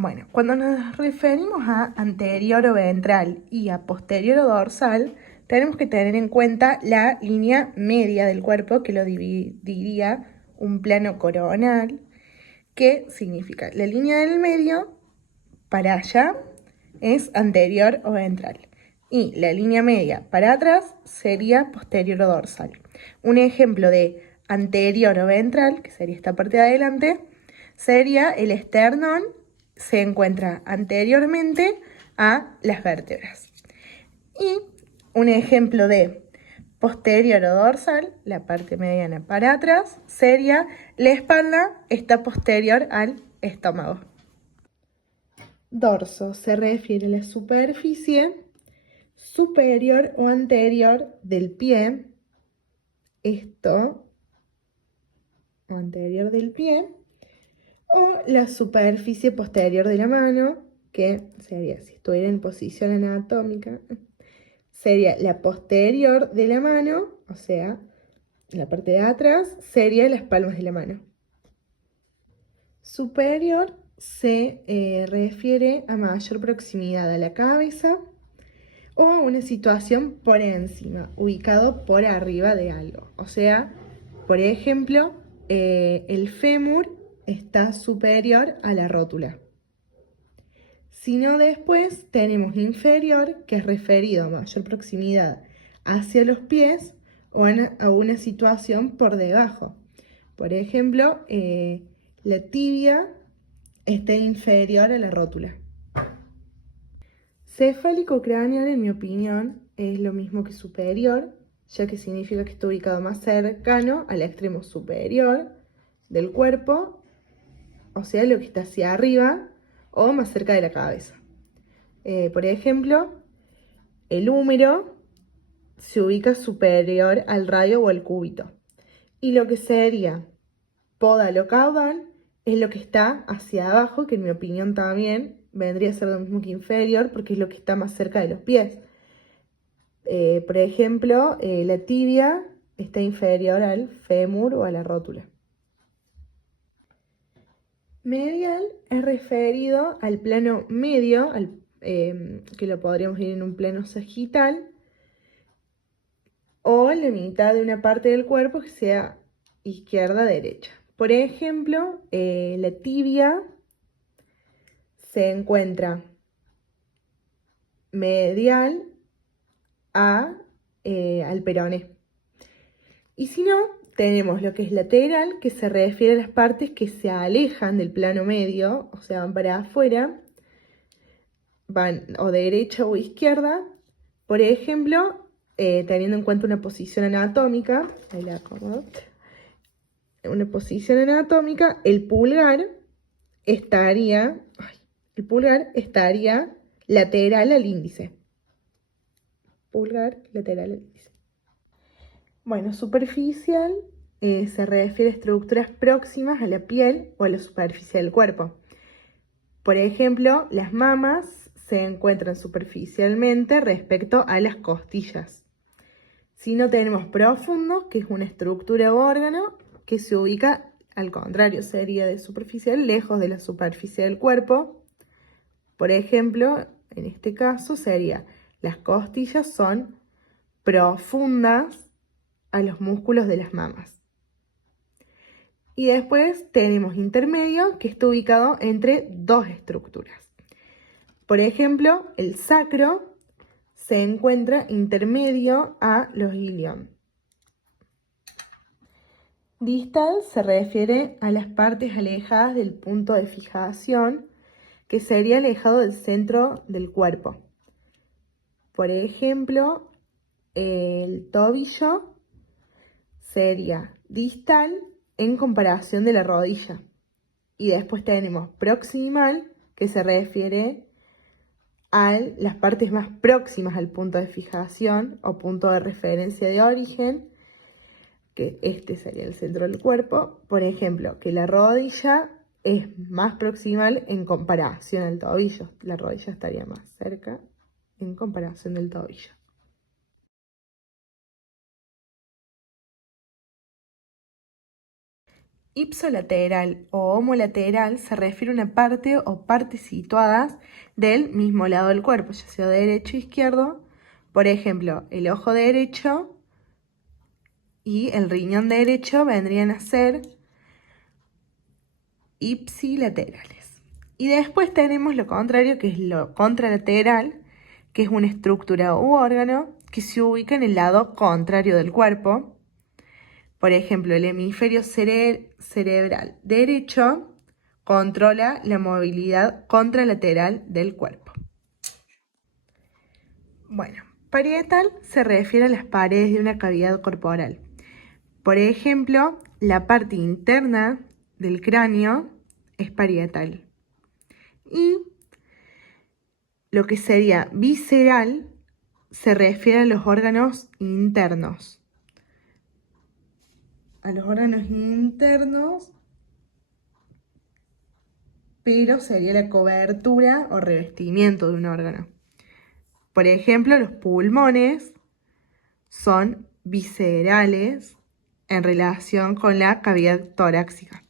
Bueno, cuando nos referimos a anterior o ventral y a posterior o dorsal, tenemos que tener en cuenta la línea media del cuerpo, que lo dividiría un plano coronal. ¿Qué significa? La línea del medio para allá es anterior o ventral. Y la línea media para atrás sería posterior o dorsal. Un ejemplo de anterior o ventral, que sería esta parte de adelante, sería el esternón, se encuentra anteriormente a las vértebras. Y un ejemplo de posterior o dorsal, la parte mediana para atrás, sería la espalda está posterior al estómago. Dorso se refiere a la superficie superior o anterior del pie, esto, o anterior del pie, o la superficie posterior de la mano, que sería, si estuviera en posición anatómica, sería la posterior de la mano, o sea, la parte de atrás, sería las palmas de la mano. Superior se refiere a mayor proximidad a la cabeza o una situación por encima, ubicado por arriba de algo. O sea, por ejemplo, el fémur está superior a la rótula. Si no, después tenemos inferior, que es referido a mayor proximidad hacia los pies o a una situación por debajo. Por ejemplo, la tibia está inferior a la rótula. Cefálico craneal, en mi opinión, es lo mismo que superior, ya que significa que está ubicado más cercano al extremo superior del cuerpo, o sea, lo que está hacia arriba o más cerca de la cabeza. Por ejemplo, el húmero se ubica superior al radio o al cúbito. Y lo que sería podal o caudal es lo que está hacia abajo, que en mi opinión también vendría a ser lo mismo que inferior, porque es lo que está más cerca de los pies. Por ejemplo, la tibia está inferior al fémur o a la rótula. Medial es referido al plano medio, que lo podríamos ir en un plano sagital, o la mitad de una parte del cuerpo que sea izquierda-derecha. Por ejemplo, la tibia se encuentra medial al peroné. Y si no, tenemos lo que es lateral, que se refiere a las partes que se alejan del plano medio, o sea, van para afuera, van o de derecha o izquierda. Por ejemplo, teniendo en cuenta una posición anatómica, ahí la acomodo, una posición anatómica, el pulgar estaría lateral al índice. Pulgar lateral al índice. Bueno, superficial se refiere a estructuras próximas a la piel o a la superficie del cuerpo. Por ejemplo, las mamas se encuentran superficialmente respecto a las costillas. Si no, tenemos profundo, que es una estructura o órgano que se ubica al contrario, sería de superficial, lejos de la superficie del cuerpo. Por ejemplo, en este caso sería, las costillas son profundas a los músculos de las mamas. Y después tenemos intermedio, que está ubicado entre dos estructuras. Por ejemplo, el sacro se encuentra intermedio a los ilion. Distal se refiere a las partes alejadas del punto de fijación, que sería alejado del centro del cuerpo. Por ejemplo, el tobillo sería distal en comparación de la rodilla. Y después tenemos proximal, que se refiere a las partes más próximas al punto de fijación o punto de referencia de origen, que este sería el centro del cuerpo. Por ejemplo, que la rodilla es más proximal en comparación al tobillo. La rodilla estaría más cerca en comparación del tobillo. Ipsolateral o homolateral se refiere a una parte o partes situadas del mismo lado del cuerpo, ya sea derecho o izquierdo. Por ejemplo, el ojo derecho y el riñón derecho vendrían a ser ipsilaterales. Y después tenemos lo contrario, que es lo contralateral, que es una estructura u órgano que se ubica en el lado contrario del cuerpo. Por ejemplo, el hemisferio cerebral derecho controla la movilidad contralateral del cuerpo. Bueno, parietal se refiere a las paredes de una cavidad corporal. Por ejemplo, la parte interna del cráneo es parietal. Y lo que sería visceral se refiere a los órganos internos. A los órganos internos, pero sería la cobertura o revestimiento de un órgano. Por ejemplo, los pulmones son viscerales en relación con la cavidad torácica.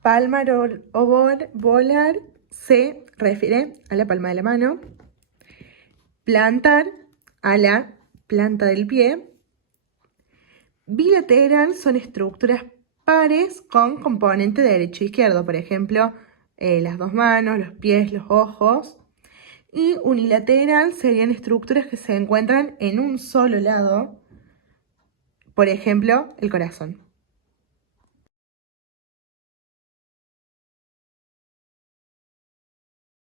Palmar o volar se refiere a la palma de la mano. Plantar a la planta del pie. Bilateral son estructuras pares con componente derecho e izquierdo, por ejemplo, las dos manos, los pies, los ojos. Y unilateral serían estructuras que se encuentran en un solo lado, por ejemplo, el corazón.